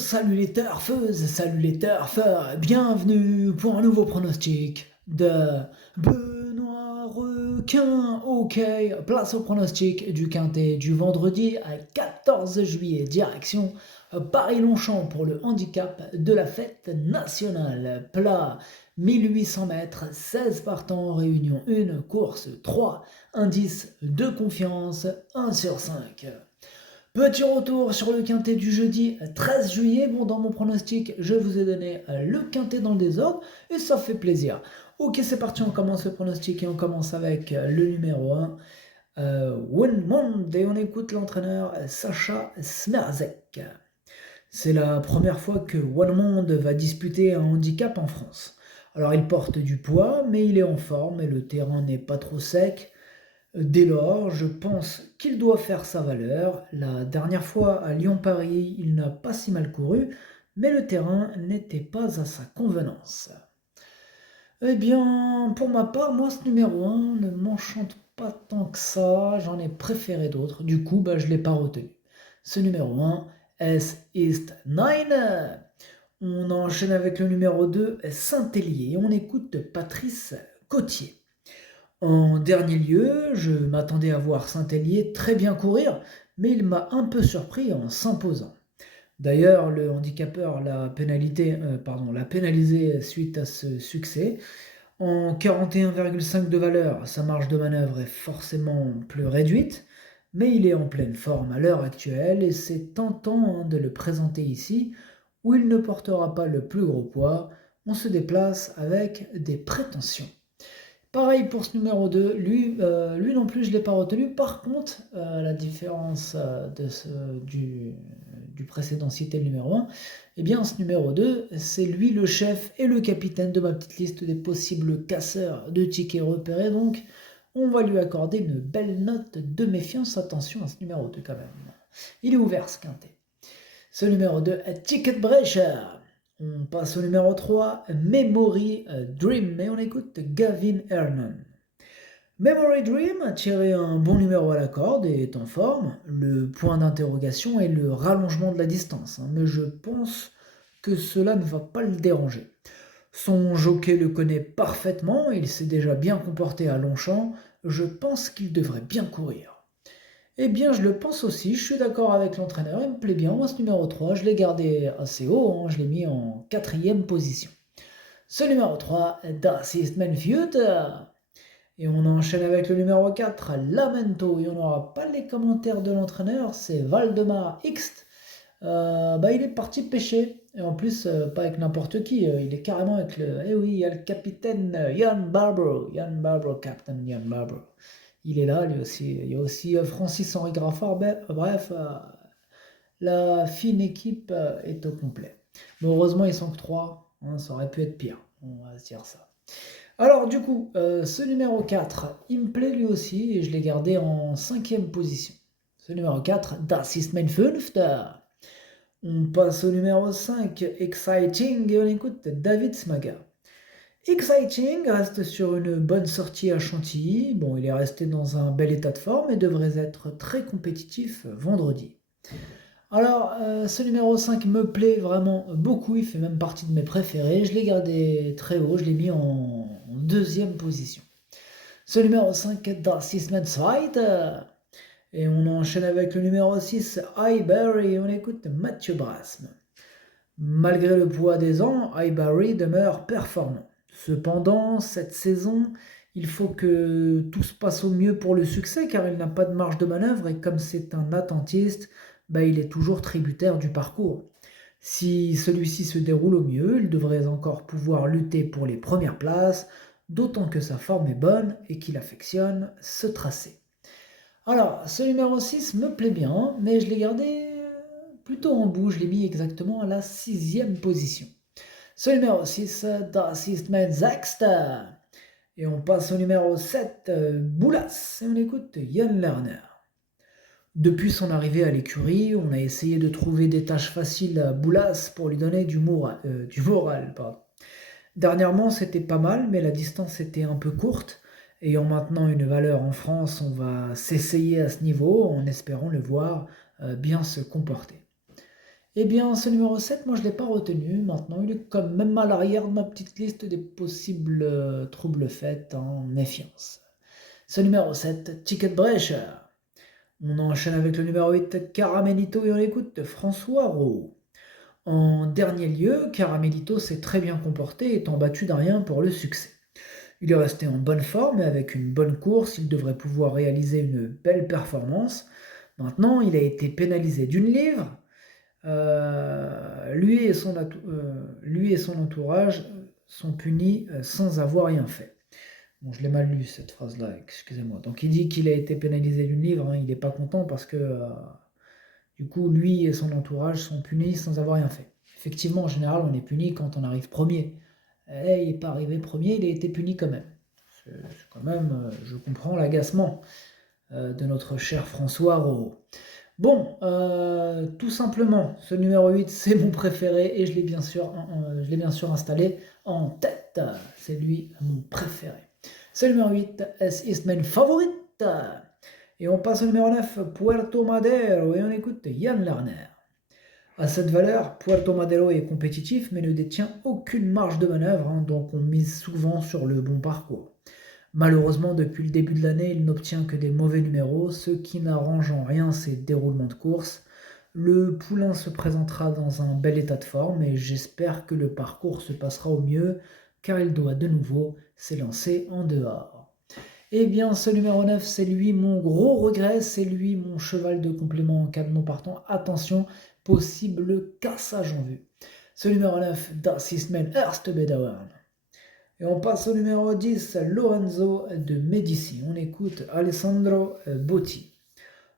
salut les turfeuses, salut les turfeurs, bienvenue pour un nouveau pronostic de Benoît Requin. Ok, place au pronostic du quintet du vendredi 14 juillet, direction Paris-Longchamp pour le handicap de la fête nationale. Plat 1800 mètres, 16 partants, réunion 1, course 3, indice de confiance 1 sur 5. Petit retour sur le quintet du jeudi 13 juillet. Bon, dans mon pronostic, je vous ai donné le quintet dans le désordre et ça fait plaisir. Ok, c'est parti, on commence le pronostic et on commence avec le numéro 1, One Monde, et on écoute l'entraîneur Sacha Smerzek. C'est la première fois que One Monde va disputer un handicap en France. Alors il porte du poids, mais il est en forme et le terrain n'est pas trop sec. Dès lors, je pense qu'il doit faire sa valeur. La dernière fois à Lyon-Paris, il n'a pas si mal couru, mais le terrain n'était pas à sa convenance. Eh bien, pour ma part, moi, ce numéro 1 ne m'enchante pas tant que ça, j'en ai préféré d'autres, du coup, je ne l'ai pas retenu. Ce numéro 1, S East 9. On enchaîne avec le numéro 2, Saint-Hélier, on écoute Patrice Cotier. En dernier lieu, je m'attendais à voir Saint-Hélier très bien courir, mais il m'a un peu surpris en s'imposant. D'ailleurs, le handicapeur l'a pénalisé suite à ce succès. En 41,5 de valeur, sa marge de manœuvre est forcément plus réduite, mais il est en pleine forme à l'heure actuelle et c'est tentant de le présenter ici, où il ne portera pas le plus gros poids. On se déplace avec des prétentions. Pareil pour ce numéro 2, lui non plus je ne l'ai pas retenu. Par contre, la différence du précédent cité, le numéro 1, eh bien ce numéro 2, c'est lui le chef et le capitaine de ma petite liste des possibles casseurs de tickets repérés. Donc on va lui accorder une belle note de méfiance. Attention à ce numéro 2 quand même. Il est ouvert ce quintet. Ce numéro 2 est Ticket Brecher. On passe au numéro 3, Memory Dream, et on écoute Gavin Hernan. Memory Dream a tiré un bon numéro à la corde et est en forme. Le point d'interrogation est le rallongement de la distance, mais je pense que cela ne va pas le déranger. Son jockey le connaît parfaitement, il s'est déjà bien comporté à Longchamp, je pense qu'il devrait bien courir. Eh bien, je le pense aussi, je suis d'accord avec l'entraîneur, il me plaît bien. Moi, ce numéro 3, je l'ai gardé assez haut, je l'ai mis en 4e position. Ce numéro 3, Das ist mein Future. Et on enchaîne avec le numéro 4, Lamento. Et on n'aura pas les commentaires de l'entraîneur, c'est Valdemar X. Il est parti pêcher. Et en plus, pas avec n'importe qui, il est carrément avec le. Eh oui, il y a le capitaine Jan Barbro. Jan Barbro, Captain Jan Barbro. Il est là, lui aussi. Il y a aussi Francis-Henri Graffard. Bref, la fine équipe est au complet. Mais heureusement, ils sont que 3. Ça aurait pu être pire. On va se dire ça. Alors, du coup, ce numéro 4, il me plaît lui aussi. Et je l'ai gardé en 5e position. Ce numéro 4, Das ist mein Fünfter. On passe au numéro 5, Exciting. Et on écoute David Smaga. Exciting reste sur une bonne sortie à Chantilly. Bon, il est resté dans un bel état de forme et devrait être très compétitif vendredi. Alors, ce numéro 5 me plaît vraiment beaucoup, il fait même partie de mes préférés. Je l'ai gardé très haut, je l'ai mis en 2e position. Ce numéro 5, Das ist mein Zweiter. Et on enchaîne avec le numéro 6, Highbury, et on écoute Mathieu Brasme. Malgré le poids des ans, Highbury demeure performant. Cependant, cette saison, il faut que tout se passe au mieux pour le succès car il n'a pas de marge de manœuvre et comme c'est un attentiste, il est toujours tributaire du parcours. Si celui-ci se déroule au mieux, il devrait encore pouvoir lutter pour les premières places, d'autant que sa forme est bonne et qu'il affectionne ce tracé. Alors, ce numéro 6 me plaît bien, mais je l'ai gardé plutôt en bout, je l'ai mis exactement à la 6e position. Ce numéro 6, Das ist mein Sechster. Et on passe au numéro 7, Boulas, et on écoute Jan Lerner. Depuis son arrivée à l'écurie, on a essayé de trouver des tâches faciles à Boulas pour lui donner du moral. Dernièrement, c'était pas mal, mais la distance était un peu courte. Ayant maintenant une valeur en France, on va s'essayer à ce niveau en espérant le voir bien se comporter. Eh bien, ce numéro 7, moi je ne l'ai pas retenu. Maintenant, il est quand même à l'arrière de ma petite liste des possibles troubles faits en méfiance. Ce numéro 7, Ticket Brecher. On enchaîne avec le numéro 8, Caramelito, et on écoute François Rowe. En dernier lieu, Caramelito s'est très bien comporté, étant battu d'un rien pour le succès. Il est resté en bonne forme et avec une bonne course, il devrait pouvoir réaliser une belle performance. Maintenant, il a été pénalisé d'une livre. Lui et son entourage sont punis sans avoir rien fait. Bon, je l'ai mal lu cette phrase-là, excusez-moi. Donc il dit qu'il a été pénalisé d'une livre, hein, il n'est pas content parce que du coup lui et son entourage sont punis sans avoir rien fait. Effectivement, en général, on est puni quand on arrive premier. Il n'est pas arrivé premier, il a été puni quand même. Quand même, je comprends l'agacement de notre cher François Rowe. Bon, tout simplement, ce numéro 8, c'est mon préféré et je l'ai bien sûr installé en tête. C'est lui mon préféré. C'est le numéro 8, es ist mein Favorit. Et on passe au numéro 9, Puerto Madero, et on écoute Yann Lerner. À cette valeur, Puerto Madero est compétitif mais ne détient aucune marge de manœuvre, hein, donc on mise souvent sur le bon parcours. Malheureusement, depuis le début de l'année, il n'obtient que des mauvais numéros, ce qui n'arrange en rien ses déroulements de course. Le poulain se présentera dans un bel état de forme et j'espère que le parcours se passera au mieux, car il doit de nouveau s'élancer en dehors. Eh bien, ce numéro 9, c'est lui mon gros regret, c'est lui mon cheval de complément en cas de non partant. Attention, possible cassage en vue. Ce numéro 9, Das ist mein erste Bedauern. Et on passe au numéro 10, Lorenzo de Medici. On écoute Alessandro Botti.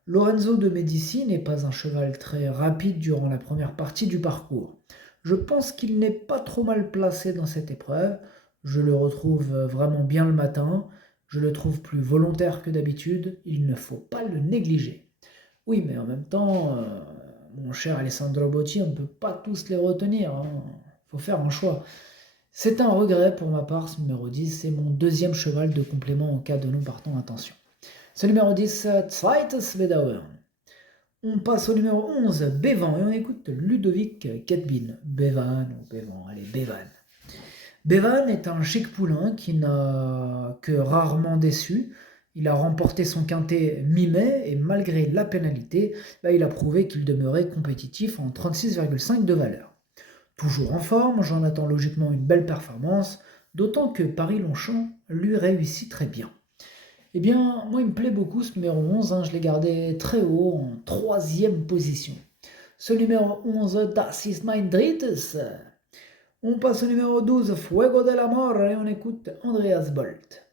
Lorenzo de Medici n'est pas un cheval très rapide durant la première partie du parcours. Je pense qu'il n'est pas trop mal placé dans cette épreuve. Je le retrouve vraiment bien le matin. Je le trouve plus volontaire que d'habitude. Il ne faut pas le négliger. Oui, mais en même temps, mon cher Alessandro Botti, on ne peut pas tous les retenir. Il faut faire un choix. C'est un regret pour ma part, ce numéro 10, c'est mon deuxième cheval de complément en cas de non partant, attention. Ce numéro 10, Zweites Bedauern. On passe au numéro 11, Bévan, et on écoute Ludovic Ketbin. Bévan, ou Bévan, allez, Bévan. Bévan est un chic poulain qui n'a que rarement déçu. Il a remporté son quintet mi-mai et malgré la pénalité, il a prouvé qu'il demeurait compétitif en 36,5 de valeur. Toujours en forme, j'en attends logiquement une belle performance, d'autant que Paris-Longchamp lui réussit très bien. Eh bien, moi il me plaît beaucoup ce numéro 11, je l'ai gardé très haut, en troisième position. Ce numéro 11, Das ist mein drittes. On passe au numéro 12, Fuego de la Mort, et on écoute Andreas Bolt.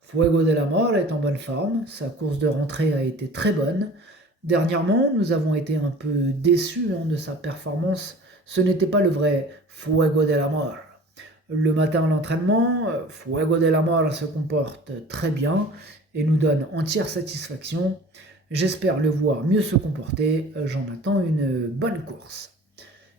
Fuego de la Mort est en bonne forme, sa course de rentrée a été très bonne. Dernièrement, nous avons été un peu déçus de sa performance. Ce n'était pas le vrai Fuego de la Mort. Le matin à l'entraînement, Fuego de la Mort se comporte très bien et nous donne entière satisfaction. J'espère le voir mieux se comporter, j'en attends une bonne course.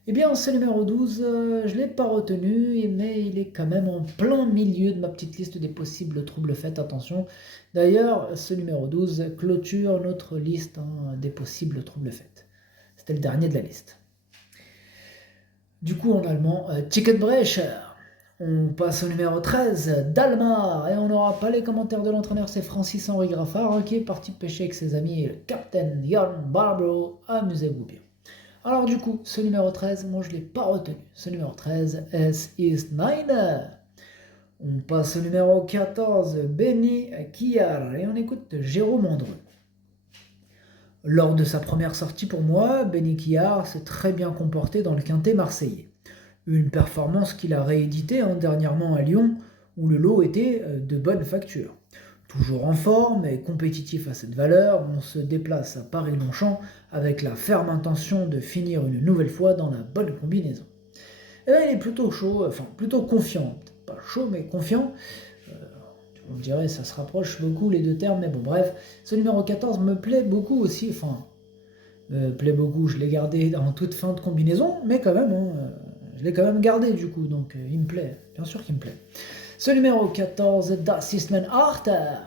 Eh bien, ce numéro 12, je ne l'ai pas retenu, mais il est quand même en plein milieu de ma petite liste des possibles troubles faits, attention. D'ailleurs, ce numéro 12 clôture notre liste des possibles troubles faits. C'était le dernier de la liste. Du coup, en allemand, Ticketbrecher. On passe au numéro 13, Dalmar, et on n'aura pas les commentaires de l'entraîneur, c'est Francis-Henri Graffard qui est parti pêcher avec ses amis, le Captain Jan Barbaro. Amusez-vous bien. Alors du coup, ce numéro 13, moi je ne l'ai pas retenu. Ce numéro 13, Es ist meine. On passe au numéro 14, Benny Quillard, et on écoute Jérôme Andreu. Lors de sa première sortie pour moi, Benny Quillard s'est très bien comporté dans le quintet marseillais. Une performance qu'il a rééditée dernièrement à Lyon, où le lot était de bonne facture. Toujours en forme et compétitif à cette valeur, on se déplace à Paris-Longchamp avec la ferme intention de finir une nouvelle fois dans la bonne combinaison. Et là, il est plutôt chaud, enfin plutôt confiant, peut-être pas chaud mais confiant. On dirait ça se rapproche beaucoup les deux termes, mais bon bref, ce numéro 14 me plaît beaucoup aussi, enfin, plaît beaucoup, je l'ai gardé en toute fin de combinaison, mais quand même, je l'ai quand même gardé du coup, donc il me plaît, bien sûr qu'il me plaît. Ce numéro 14, Das ist mein Achter.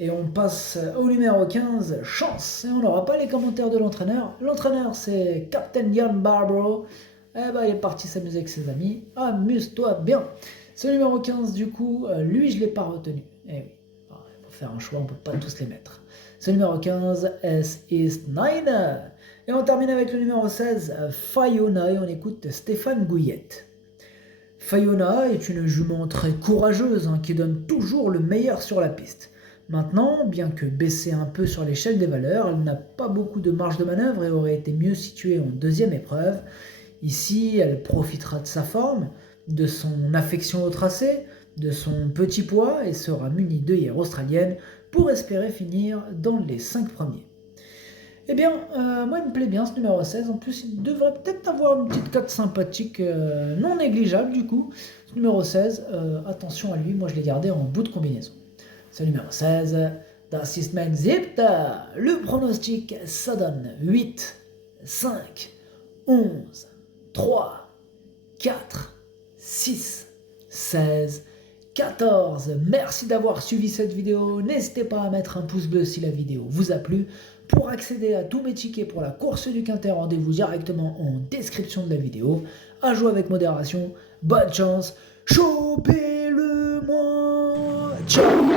Et on passe au numéro 15, chance. Et on n'aura pas les commentaires de l'entraîneur. L'entraîneur, c'est Captain Ian Barbaro. Eh ben, il est parti s'amuser avec ses amis. Amuse-toi bien. Ce numéro 15, du coup, lui, je ne l'ai pas retenu. Eh oui, il faut faire un choix, on ne peut pas tous les mettre. Ce numéro 15, S is 9. Et on termine avec le numéro 16, Fiona, et on écoute Stéphane Gouillette. Fiona est une jument très courageuse qui donne toujours le meilleur sur la piste. Maintenant, bien que baissée un peu sur l'échelle des valeurs, elle n'a pas beaucoup de marge de manœuvre et aurait été mieux située en deuxième épreuve. Ici, elle profitera de sa forme, de son affection au tracé, de son petit poids et sera munie d'œillères australiennes pour espérer finir dans les 5 premiers. Eh bien, moi il me plaît bien ce numéro 16, en plus il devrait peut-être avoir une petite cote sympathique non négligeable du coup. Ce numéro 16, attention à lui, moi je l'ai gardé en bout de combinaison. Ce numéro 16, Das ist mein Siebter. Le pronostic, ça donne 8, 5, 11, 3, 4, 6, 16, 14. Merci d'avoir suivi cette vidéo. N'hésitez pas à mettre un pouce bleu si la vidéo vous a plu. Pour accéder à tous mes tickets pour la course du Quintet, rendez-vous directement en description de la vidéo. À jouer avec modération. Bonne chance. Chopez-le-moi. Ciao.